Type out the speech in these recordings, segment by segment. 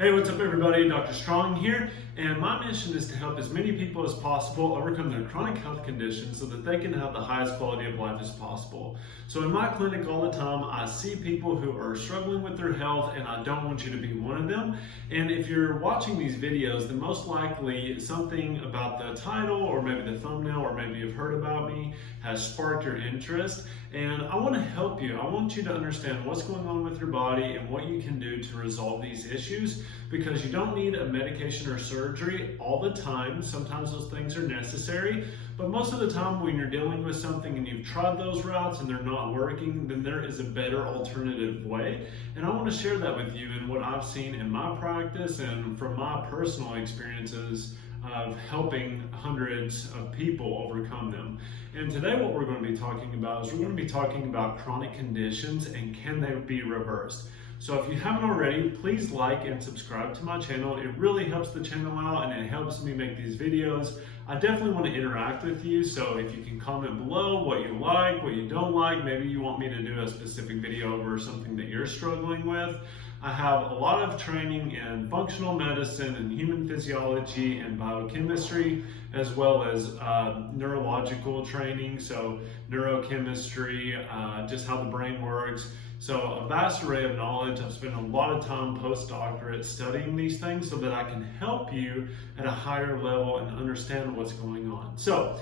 Hey, what's up everybody? Dr. Strong here, and my mission is to help as many people as possible overcome their chronic health conditions so that they can have the highest quality of life as possible. So in my clinic all the time, I see people who are struggling with their health, and I don't want you to be one of them. And if you're watching these videos, then most likely something about the title or maybe the thumbnail or maybe you've heard about me has sparked your interest. And I want to help you. I want you to understand what's going on with your body and what you can do to resolve these issues, because you don't need a medication or surgery all the time. Sometimes those things are necessary, but most of the time when you're dealing with something and you've tried those routes and they're not working, then there is a better alternative way. And I want to share that with you and what I've seen in my practice and from my personal experiences of helping hundreds of people overcome them. And today what we're going to be talking about is we're going to be talking about chronic conditions and can they be reversed. So if you haven't already, please like and subscribe to my channel. It really helps the channel out and it helps me make these videos. I definitely want to interact with you, so if you can comment below what you like, what you don't like, maybe you want me to do a specific video over something that you're struggling with. I have a lot of training in functional medicine and human physiology and biochemistry, as well as neurological training, so neurochemistry, just how the brain works. So a vast array of knowledge. I've spent a lot of time postdoctorate studying these things so that I can help you at a higher level and understand what's going on. So,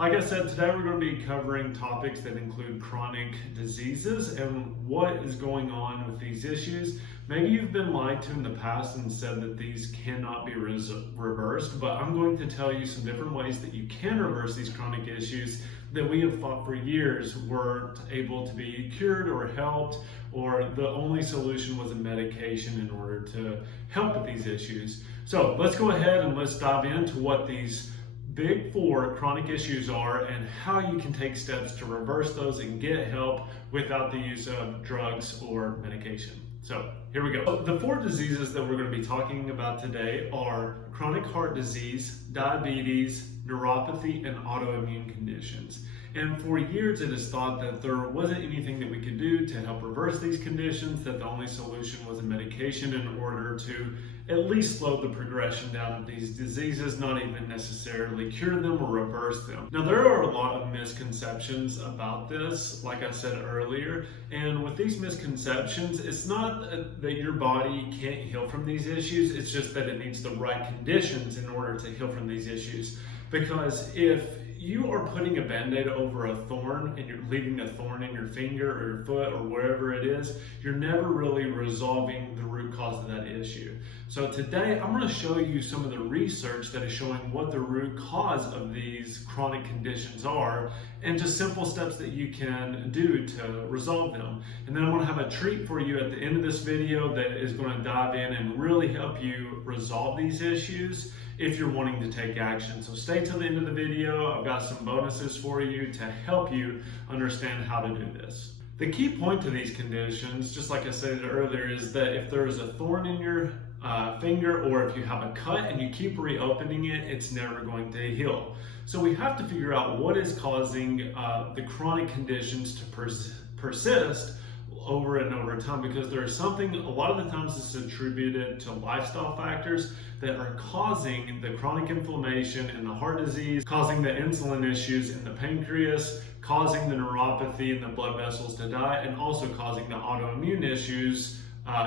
like I said, today we're going to be covering topics that include chronic diseases and what is going on with these issues. Maybe you've been lied to in the past and said that these cannot be reversed, but I'm going to tell you some different ways that you can reverse these chronic issues that we have thought for years weren't able to be cured or helped, or the only solution was a medication in order to help with these issues. So let's go ahead and let's dive into what these big four chronic issues are and how you can take steps to reverse those and get help without the use of drugs or medication. So here we go. The four diseases that we're going to be talking about today are chronic heart disease, diabetes, neuropathy, and autoimmune conditions. And for years it is thought that there wasn't anything that we could do to help reverse these conditions, that the only solution was a medication in order to at least slow the progression down of these diseases, not even necessarily cure them or reverse them. Now there are a lot of misconceptions about this, like I said earlier, and with these misconceptions, it's not that your body can't heal from these issues, it's just that it needs the right conditions in order to heal from these issues. Because if you are putting a band-aid over a thorn and you're leaving a thorn in your finger or your foot or wherever it is, you're never really resolving the root cause of that issue. So today I'm going to show you some of the research that is showing what the root cause of these chronic conditions are and just simple steps that you can do to resolve them. And then I'm going to have a treat for you at the end of this video that is going to dive in and really help you resolve these issues if you're wanting to take action. So stay till the end of the video. I've got some bonuses for you to help you understand how to do this. The key point to these conditions, just like I said earlier, is that if there is a thorn in your finger, or if you have a cut and you keep reopening it, it's never going to heal. So we have to figure out what is causing the chronic conditions to persist over and over time, because there's something, a lot of the times it's attributed to lifestyle factors that are causing the chronic inflammation in the heart disease, causing the insulin issues in the pancreas, causing the neuropathy in the blood vessels to die, and also causing the autoimmune issues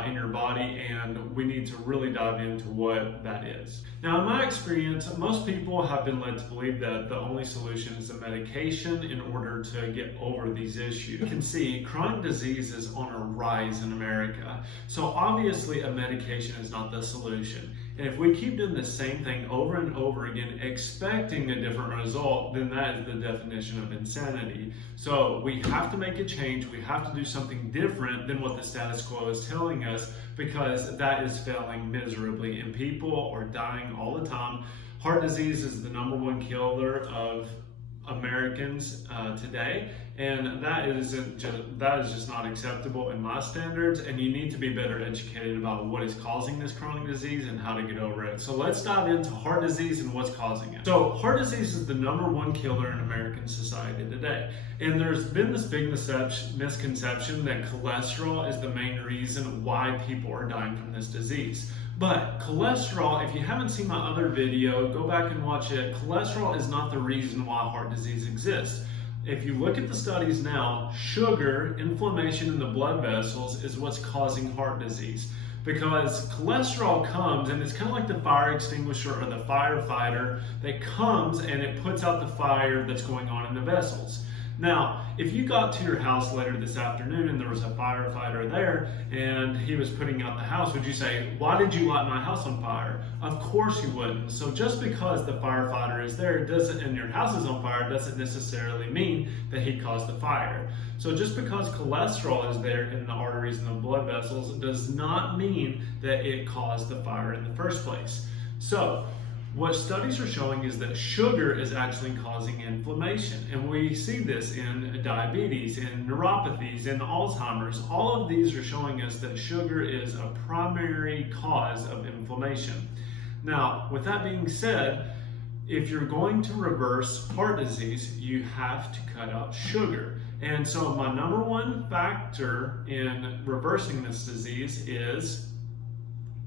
in your body, and we need to really dive into what that is. Now, in my experience, most people have been led to believe that the only solution is a medication in order to get over these issues. You can see chronic disease is on a rise in America, so obviously a medication is not the solution. And if we keep doing the same thing over and over again, expecting a different result, then that is the definition of insanity. So we have to make a change. We have to do something different than what the status quo is telling us, because that is failing miserably and people are dying all the time. Heart disease is the #1 killer of Americans today, and that is just not acceptable in my standards, and you need to be better educated about what is causing this chronic disease and how to get over it. So let's dive into heart disease and what's causing it. So heart disease is the #1 killer in American society today, and there's been this big misconception that cholesterol is the main reason why people are dying from this disease. But cholesterol, if you haven't seen my other video, go back and watch it. Cholesterol is not the reason why heart disease exists. If you look at the studies now, sugar, inflammation in the blood vessels is what's causing heart disease. Because cholesterol comes, and it's kind of like the fire extinguisher or the firefighter that comes and it puts out the fire that's going on in the vessels. Now, if you got to your house later this afternoon and there was a firefighter there and he was putting out the house, would you say, "Why did you light my house on fire?" Of course you wouldn't. So just because the firefighter is there and your house is on fire doesn't necessarily mean that he caused the fire. So just because cholesterol is there in the arteries and the blood vessels does not mean that it caused the fire in the first place. So what studies are showing is that sugar is actually causing inflammation. And we see this in diabetes, in neuropathies, in Alzheimer's. All of these are showing us that sugar is a primary cause of inflammation. Now, with that being said, if you're going to reverse heart disease, you have to cut out sugar. And so my number one factor in reversing this disease is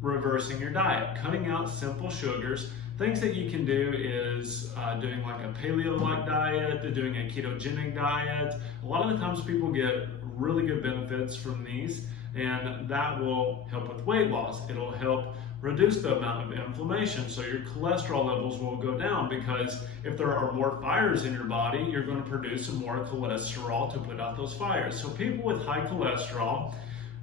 reversing your diet, cutting out simple sugars. Things that you can do is doing like a paleo-like diet, doing a ketogenic diet. A lot of the times people get really good benefits from these, and that will help with weight loss. It'll help reduce the amount of inflammation, so your cholesterol levels will go down, because if there are more fires in your body, you're going to produce more cholesterol to put out those fires. So people with high cholesterol,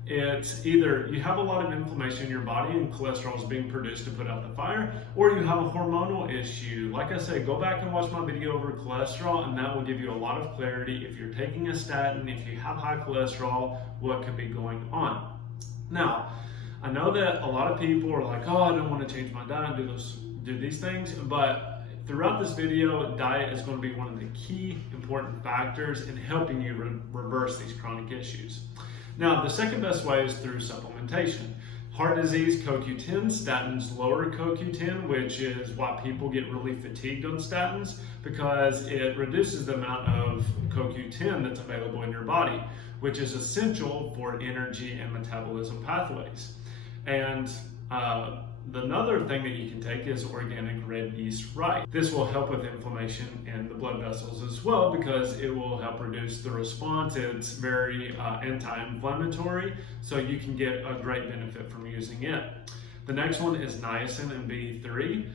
it's either you have a lot of inflammation in your body and cholesterol is being produced to put out the fire, or you have a hormonal issue. Like I said, go back and watch my video over cholesterol, and that will give you a lot of clarity. If you're taking a statin, if you have high cholesterol, what could be going on. Now, I know that a lot of people are like, "Oh, I don't want to change my diet and do these things," but throughout this video, diet is going to be one of the key important factors in helping you reverse these chronic issues. Now, the second best way is through supplementation. Heart disease, CoQ10, statins lower CoQ10, which is why people get really fatigued on statins, because it reduces the amount of CoQ10 that's available in your body, which is essential for energy and metabolism pathways. And another thing that you can take is organic red yeast rice. This will help with inflammation in the blood vessels as well, because it will help reduce the response. It's very anti-inflammatory, so you can get a great benefit from using it. The next one is niacin and B3.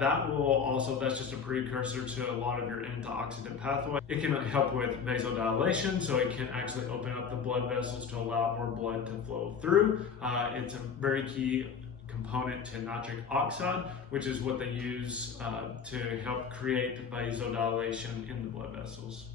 That's just a precursor to a lot of your antioxidant pathway. It can help with vasodilation, so it can actually open up the blood vessels to allow more blood to flow through. It's a very key component to nitric oxide, which is what they use to help create vasodilation in the blood vessels.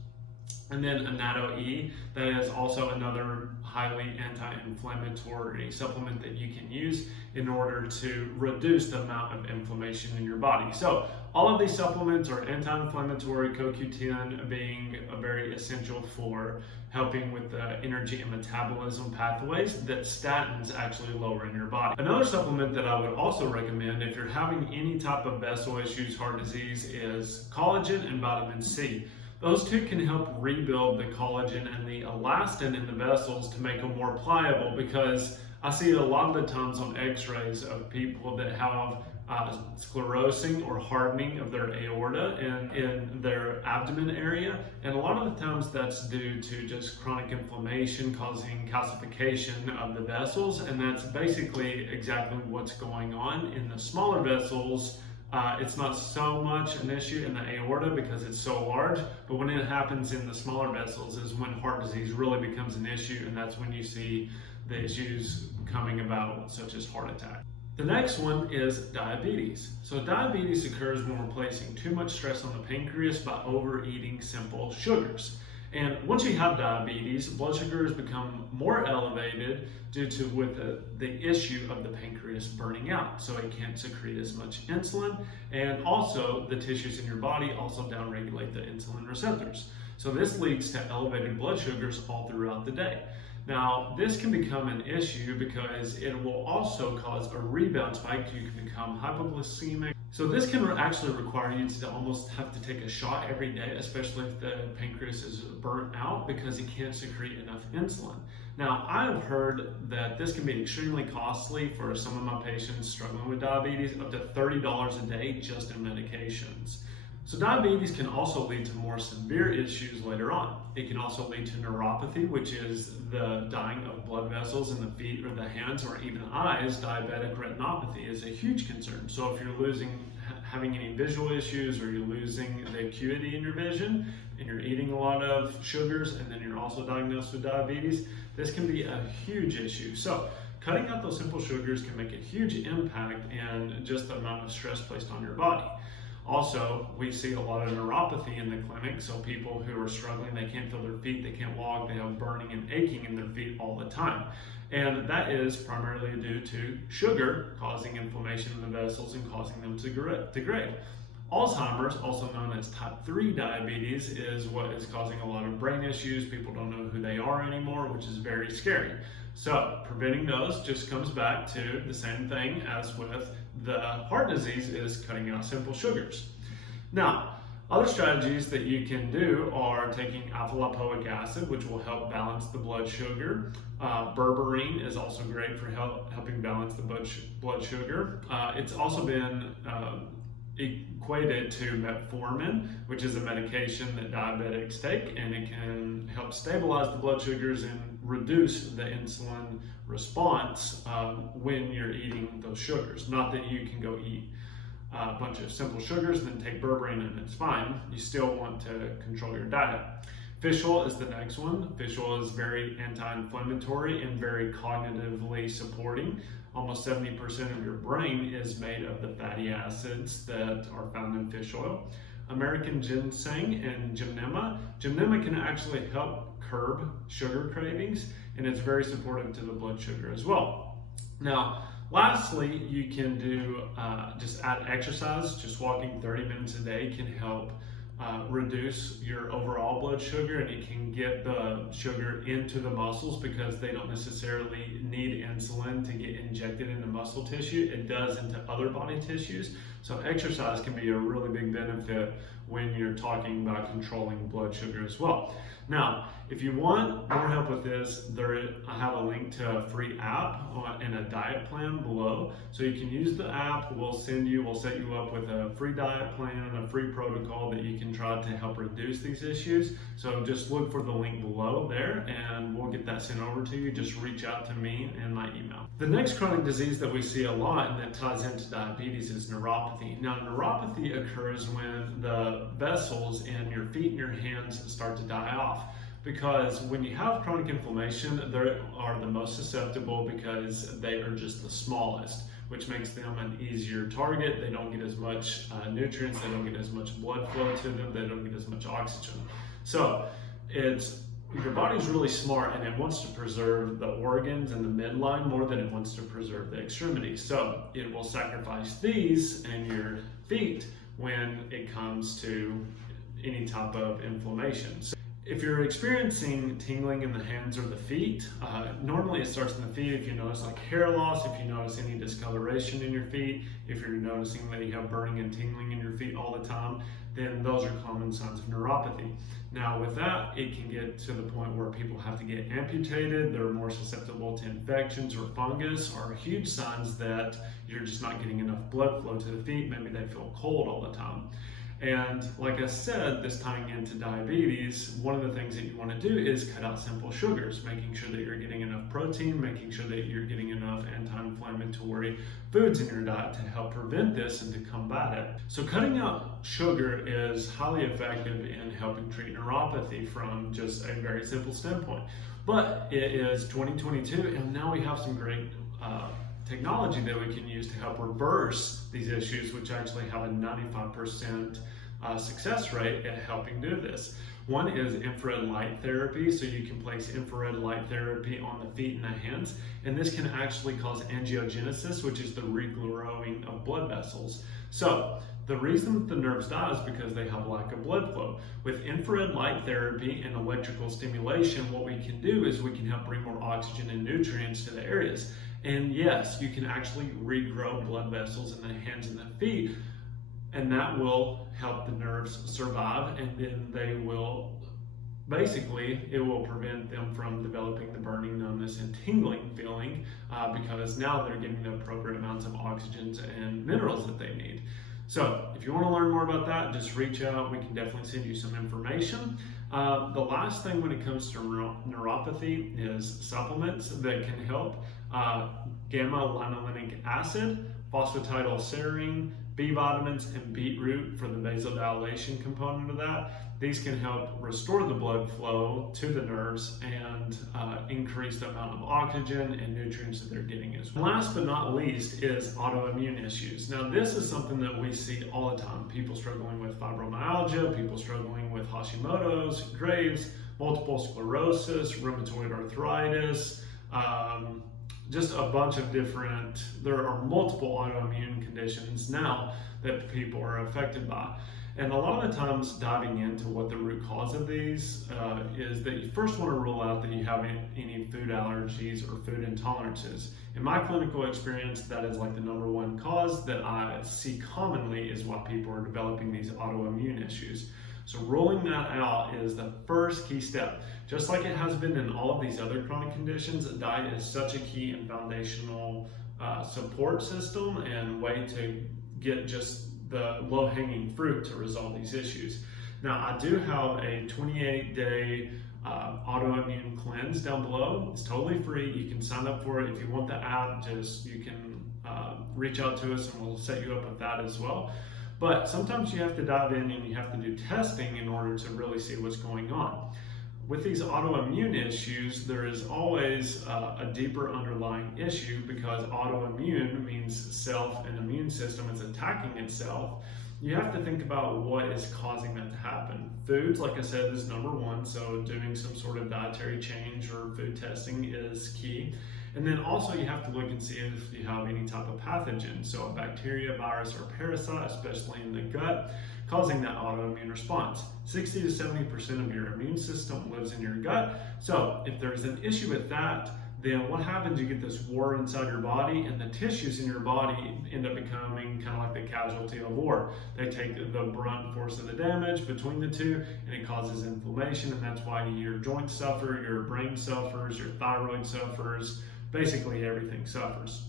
And then annatto-E, that is also another highly anti-inflammatory supplement that you can use in order to reduce the amount of inflammation in your body. So all of these supplements are anti-inflammatory, CoQ10 being very essential for helping with the energy and metabolism pathways that statins actually lower in your body. Another supplement that I would also recommend if you're having any type of vessel issues, heart disease, is collagen and vitamin C. Those two can help rebuild the collagen and the elastin in the vessels to make them more pliable, because I see a lot of the times on x-rays of people that have sclerosing or hardening of their aorta and in their abdomen area, and a lot of the times that's due to just chronic inflammation causing calcification of the vessels, and that's basically exactly what's going on in the smaller vessels. It's not so much an issue in the aorta because it's so large, but when it happens in the smaller vessels is when heart disease really becomes an issue, and that's when you see the issues coming about, such as heart attack. The next one is diabetes. So diabetes occurs when we're placing too much stress on the pancreas by overeating simple sugars. And once you have diabetes, blood sugars become more elevated due to the issue of the pancreas burning out. So it can't secrete as much insulin, and also the tissues in your body also downregulate the insulin receptors. So this leads to elevated blood sugars all throughout the day. Now, this can become an issue because it will also cause a rebound spike. You can become hypoglycemic. So this can actually require you to almost have to take a shot every day, especially if the pancreas is burnt out because it can't secrete enough insulin. Now, I've heard that this can be extremely costly for some of my patients struggling with diabetes, up to $30 a day just in medications. So diabetes can also lead to more severe issues later on. It can also lead to neuropathy, which is the dying of blood vessels in the feet or the hands or even eyes. Diabetic retinopathy is a huge concern. So if you're having any visual issues, or you're losing the acuity in your vision, and you're eating a lot of sugars, and then you're also diagnosed with diabetes, this can be a huge issue. So cutting out those simple sugars can make a huge impact in just the amount of stress placed on your body. Also, we see a lot of neuropathy in the clinic, so people who are struggling, they can't feel their feet, they can't walk, they have burning and aching in their feet all the time. And that is primarily due to sugar causing inflammation in the vessels and causing them to degrade. Alzheimer's, also known as type 3 diabetes, is what is causing a lot of brain issues. People don't know who they are anymore, which is very scary. So preventing those just comes back to the same thing as with the heart disease, is cutting out simple sugars. Now, other strategies that you can do are taking alpha-lipoic acid, which will help balance the blood sugar. Berberine is also great for helping balance the blood sugar. It's also been equated to metformin, which is a medication that diabetics take, and it can help stabilize the blood sugars and reduce the insulin response when you're eating those sugars. Not that you can go eat a bunch of simple sugars and then take berberine and it's fine. You still want to control your diet. Fish oil is the next one. Fish oil is very anti-inflammatory and very cognitively supporting. Almost 70% of your brain is made of the fatty acids that are found in fish oil. American ginseng and gymnema. Gymnema can actually help curb sugar cravings, and it's very supportive to the blood sugar as well. Now, lastly, you can do just add exercise. Just walking 30 minutes a day can help reduce your overall blood sugar, and it can get the sugar into the muscles because they don't necessarily need insulin to get injected into muscle tissue. It does into other body tissues. So exercise can be a really big benefit when you're talking about controlling blood sugar as well. Now, if you want more help with this, I have a link to a free app and a diet plan below. So you can use the app. We'll set you up with a free diet plan, a free protocol that you can try to help reduce these issues. So just look for the link below there, and we'll get that sent over to you. Just reach out to me and my email. The next chronic disease that we see a lot and that ties into diabetes is neuropathy. Now, neuropathy occurs when the vessels in your feet and your hands start to die off. Because when you have chronic inflammation, they are the most susceptible because they are just the smallest, which makes them an easier target. They don't get as much nutrients, they don't get as much blood flow to them, they don't get as much oxygen. So your body's really smart, and it wants to preserve the organs and the midline more than it wants to preserve the extremities. So it will sacrifice these and your feet when it comes to any type of inflammation. So if you're experiencing tingling in the hands or the feet, normally it starts in the feet. If you notice like hair loss, if you notice any discoloration in your feet, if you're noticing that you have burning and tingling in your feet all the time, then those are common signs of neuropathy. Now with that, it can get to the point where people have to get amputated. They're more susceptible to infections, or fungus are huge signs that you're just not getting enough blood flow to the feet. Maybe they feel cold all the time. And like I said, this tying into diabetes, one of the things that you want to do is cut out simple sugars, making sure that you're getting enough protein, making sure that you're getting enough anti-inflammatory foods in your diet to help prevent this and to combat it. So cutting out sugar is highly effective in helping treat neuropathy from just a very simple standpoint. But it is 2022, and now we have some great technology that we can use to help reverse these issues, which actually have a 95% success rate at helping do this. One is infrared light therapy. So you can place infrared light therapy on the feet and the hands, and this can actually cause angiogenesis, which is the regrowing of blood vessels. So the reason that the nerves die is because they have lack of blood flow. With infrared light therapy and electrical stimulation, what we can do is we can help bring more oxygen and nutrients to the areas. And yes, you can actually regrow blood vessels in the hands and the feet, and that will help the nerves survive, and then they will basically, it will prevent them from developing the burning, numbness, and tingling feeling because now they're getting the appropriate amounts of oxygens and minerals that they need. So if you want to learn more about that, just reach out. We can definitely send you some information. The last thing when it comes to neuropathy is supplements that can help. Gamma-linolenic acid, phosphatidylserine, B vitamins, and beetroot for the vasodilation component of that. These can help restore the blood flow to the nerves and increase the amount of oxygen and nutrients that they're getting as well. Last but not least is autoimmune issues. Now this is something that we see all the time. People struggling with fibromyalgia, people struggling with Hashimoto's, Graves', multiple sclerosis, rheumatoid arthritis, just a bunch of different, there are multiple autoimmune conditions now that people are affected by. And a lot of the times diving into what the root cause of these is that you first want to rule out that you have any food allergies or food intolerances. In my clinical experience, that is like the #1 cause that I see commonly is why people are developing these autoimmune issues. So ruling that out is the first key step. Just like it has been in all of these other chronic conditions, diet is such a key and foundational support system and way to get just the low-hanging fruit to resolve these issues. Now, I do have a 28-day autoimmune cleanse down below. It's totally free. You can sign up for it. If you want the app, you can reach out to us and we'll set you up with that as well. But sometimes you have to dive in and you have to do testing in order to really see what's going on. With these autoimmune issues, there is always a deeper underlying issue because autoimmune means self and immune system is attacking itself. You have to think about what is causing that to happen. Foods, like I said, is #1, so doing some sort of dietary change or food testing is key. And then also you have to look and see if you have any type of pathogen, so a bacteria, virus, or parasite, especially in the gut, causing that autoimmune response. 60 to 70% of your immune system lives in your gut. So if there's an issue with that, then what happens, you get this war inside your body and the tissues in your body end up becoming kind of like the casualty of war. They take the brunt force of the damage between the two and it causes inflammation, and that's why your joints suffer, your brain suffers, your thyroid suffers, basically everything suffers.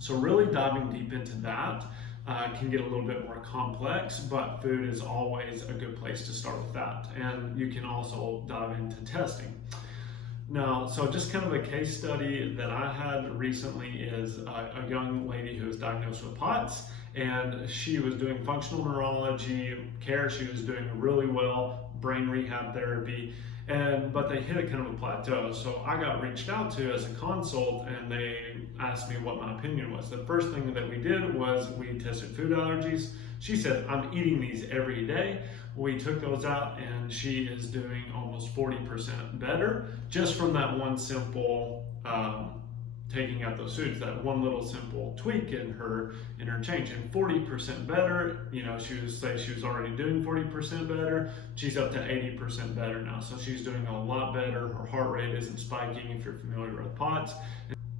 So really diving deep into that can get a little bit more complex, but food is always a good place to start with that. And you can also dive into testing. Now, so just kind of a case study that I had recently is a young lady who was diagnosed with POTS, and she was doing functional neurology care. She was doing really well, brain rehab therapy, but they hit a kind of a plateau. So I got reached out to as a consult and they asked me what my opinion was. The first thing that we did was we tested food allergies. She said, I'm eating these every day. We took those out and she is doing almost 40% better just from that one simple taking out those foods, that one little simple tweak in her change. And 40% better, you know, she was already doing 40% better. She's up to 80% better now. So she's doing a lot better. Her heart rate isn't spiking if you're familiar with POTS.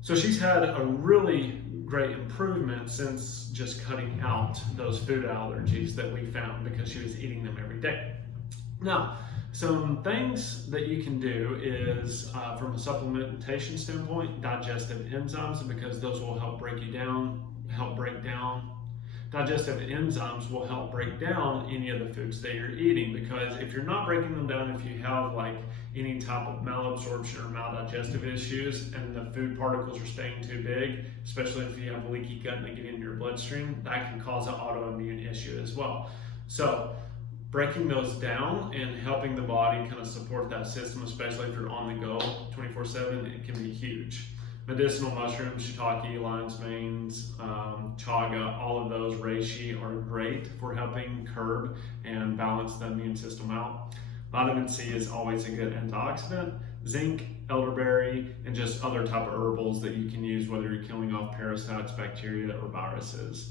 So she's had a really great improvement since just cutting out those food allergies that we found because she was eating them every day. Now, some things that you can do is, from a supplementation standpoint, digestive enzymes, because those will help break down. Digestive enzymes will help break down any of the foods that you're eating, because if you're not breaking them down, if you have like any type of malabsorption or maldigestive issues and the food particles are staying too big, especially if you have leaky gut and they get into your bloodstream, that can cause an autoimmune issue as well. So breaking those down and helping the body kind of support that system, especially if you're on the go 24/7, it can be huge. Medicinal mushrooms, shiitake, lion's manes, chaga, all of those, reishi are great for helping curb and balance the immune system out. Vitamin C is always a good antioxidant. Zinc, elderberry, and just other type of herbals that you can use, whether you're killing off parasites, bacteria, or viruses.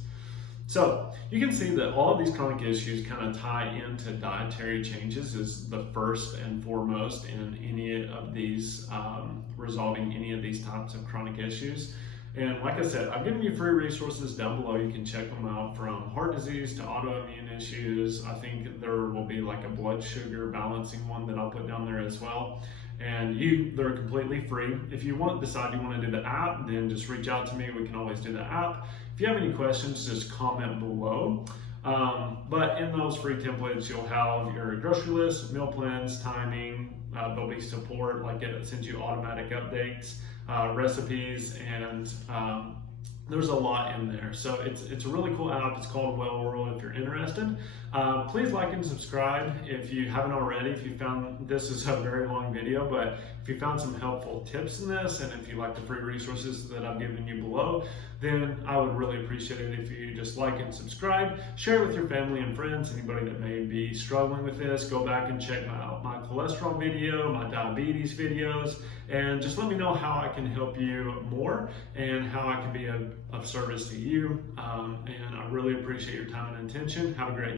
So you can see that all of these chronic issues kind of tie into dietary changes is the first and foremost in any of these, resolving any of these types of chronic issues. And like I said, I've given you free resources down below. You can check them out, from heart disease to autoimmune issues. I think there will be like a blood sugar balancing one that I'll put down there as well. And they're completely free. If you decide you want to do the app, then just reach out to me. We can always do the app. If you have any questions, just comment below. But in those free templates, you'll have your grocery list, meal plans, timing, there'll be support, like it sends you automatic updates, recipes, and there's a lot in there. So it's a really cool app. It's called Well World if you're interested. Please like and subscribe if you haven't already. If you found this is a very long video, but if you found some helpful tips in this, and if you like the free resources that I've given you below, then I would really appreciate it if you just like and subscribe. Share it with your family and friends, anybody that may be struggling with this. Go back and check out my cholesterol video, my diabetes videos, and just let me know how I can help you more and how I can be of service to you. And I really appreciate your time and attention. Have a great day.